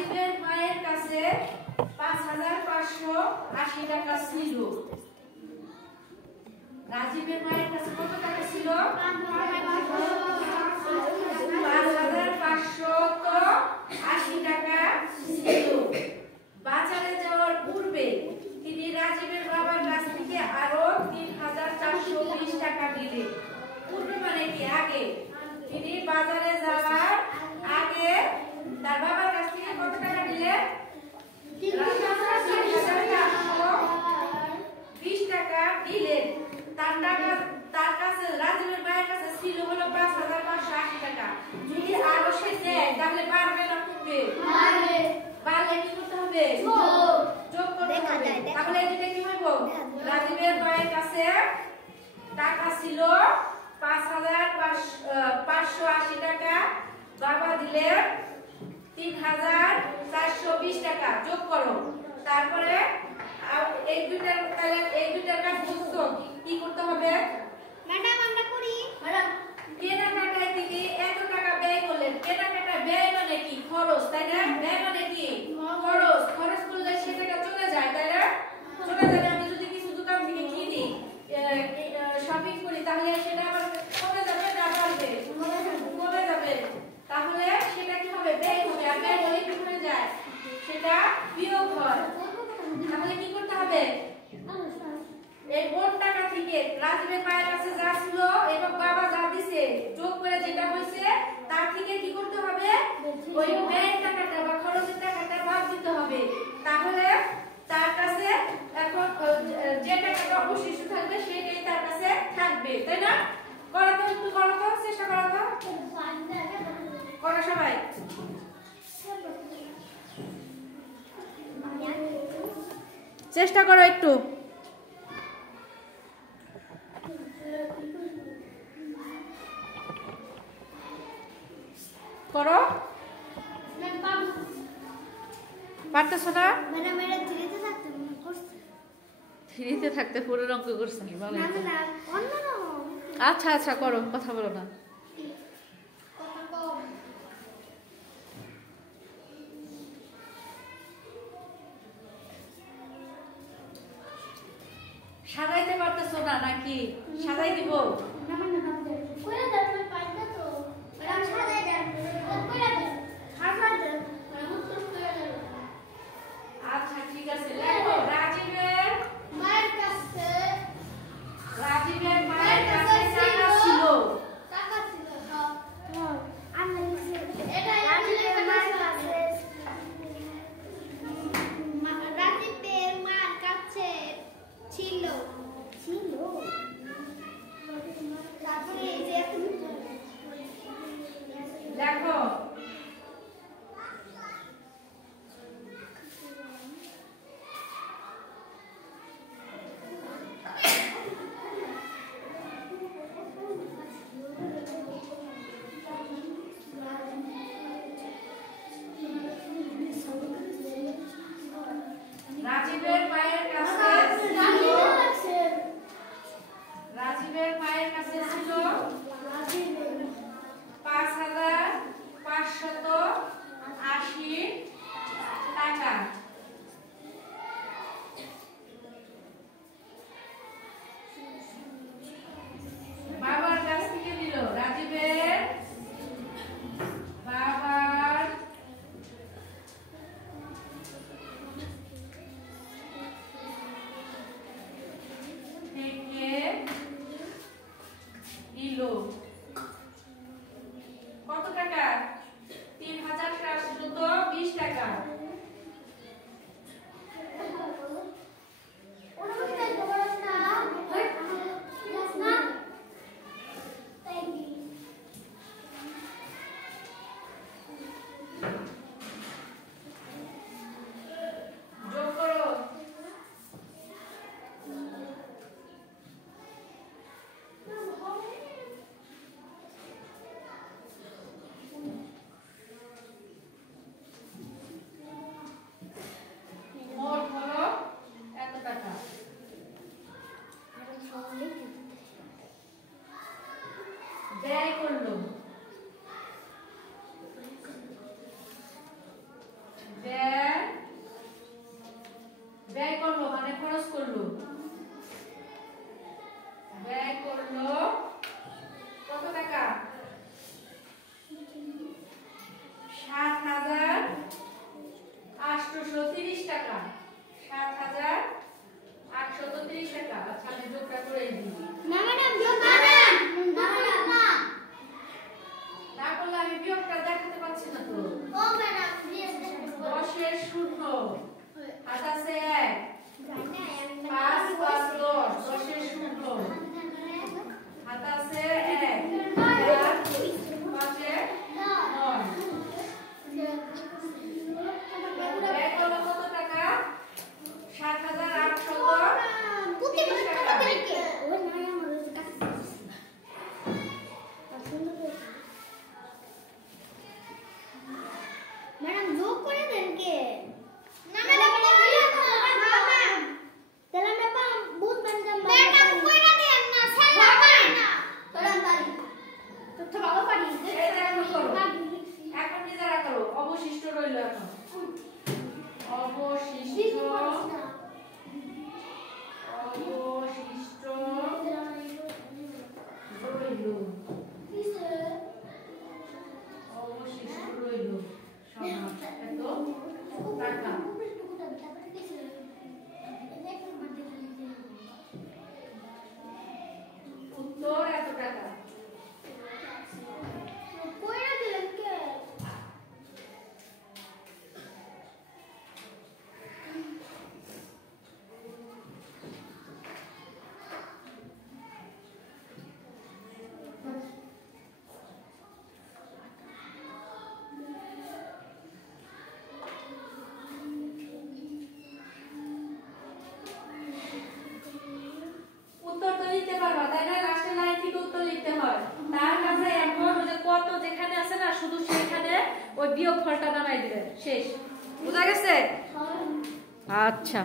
রাজীবের মায়ের কাছে ৫,৫৮০ টাকা ছিল। রাজীবের মায়ের কাছে কত টাকা ছিল? ৫,৫৮০ টাকা ছিল। বাজারে যাওয়ার পূর্বে তিনি রাজীবের বাবার কাছ থেকে আরো ৩,৪২০ টাকা দিলেন। পূর্বে মানে কি? আগে। তিনি বাজারে যাওয়ার আগে তার বাবার কাছ থেকে কত টাকা দিলেন? ৩,৪২০ টাকা দিলেন। তার কাছে রাজীবের মায়ের কাছে ছিল হলো ৫,৫৮০ টাকা। যদি আরো সে দেয় তাহলে পারবে না? কমবে? পারলে কি করতে হবে? যোগ করতে হবে। তাহলে এটা কি হইব? রাজীবের মায়ের কাছে টাকা ছিল ৫,৫৮০ টাকা, বাবা দিলেন ৩,৪২০ টাকা। যোগ করো। তারপরে এই দুইটার কাজ বুঝছো কি করতে হবে? ম্যাডাম আমরা করি। ম্যাডাম কেনাকাটায় থেকে এত টাকা ব্যয় করলেন। কেনাকাটা ব্যয় মানে কি? খরচ, তাই না? ব্যয় মানে কি? খরচ। খরচ করলে সে টাকা চলে যায়, তাই না? চলে যাবে। আমি যদি কিছু দোকান থেকে কিনি, শপিং করি, তাহলে সেটা আমার কমে যাবে না বাড়বে? কমে যাবে। তাহলে সেটা কি হবে? ব্যয় হবে। আর ব্যয় হলে কি হয়ে যায়? সেটা বিয়োগ হয়। তাহলে কি করতে হবে? এই মোট টাকা থেকে রাজীবের মায়ের কাছে যা ছিল এবং বাবা যা দিছে যোগ করে যেটা হইছে তার থেকে কি করতে হবে? ওই ব্যয়ের টাকাটা বা খরচের টাকাটা বাদ দিতে হবে। তাহলে তার কাছে এখন যে টাকাটা অবশিষ্ট থাকবে সেটাই তার কাছে থাকবে, তাই না? করো তো, একটু করো তো, চেষ্টা করো তো। করো সবাই। চেষ্টা করো একটু। করো। পারতেছো না? থ্রিতে থাকতে পুরো অঙ্ক করছেন। আচ্ছা আচ্ছা করো, কথা বলো না। সাজাইতে পারতেছো না নাকি? সাজাই দিব? আচ্ছা ঠিক আছে। লেখো রাজীবের মায়ের কাছে টাকা ছিল। করলো কত টাকা 7,830 টাকা 7,830 টাকা। আচ্ছা আমি যোগটা করে দিই। না ম্যাডাম যোগ করেন না ম্যাডাম না করলে আমি বিয়োগটা দেখাতে পাচ্ছি না তো। ও ম্যাডাম প্লিজ 10 এর শূন্য হাত আছে 1 5 5 10 10 এর শূন্য হাত আছে 1 4 5 এর 9 ব্যয় করলো কত টাকা 7,830 টাকা। ম্যাডাম যোগ করে দেন কে না ম্যাডাম তাহলে আমরা বুঝবেন যে ম্যাডাম কইরা দেন না ছাড়া পারি না তোরা পারি তো ভালো পারি এই দেখো করো এখন নিজেরা করো। অবশিষ্ট রইল এখন অবশিষ্ট রইল এত টাকা। উত্তর এত টাকা। কইরা দিলেন কে উত্তর তো লিখতে পারবা তাই না? লাস্টের লাইন থেকে উত্তর লিখতে হয়। তার কাছে এখন ওই যে কত যেখানে আছে না শুধু সেখানে ওই বিয়োগফলটা নামাই দিবেন। শেষ। বুঝা গেছে? আচ্ছা।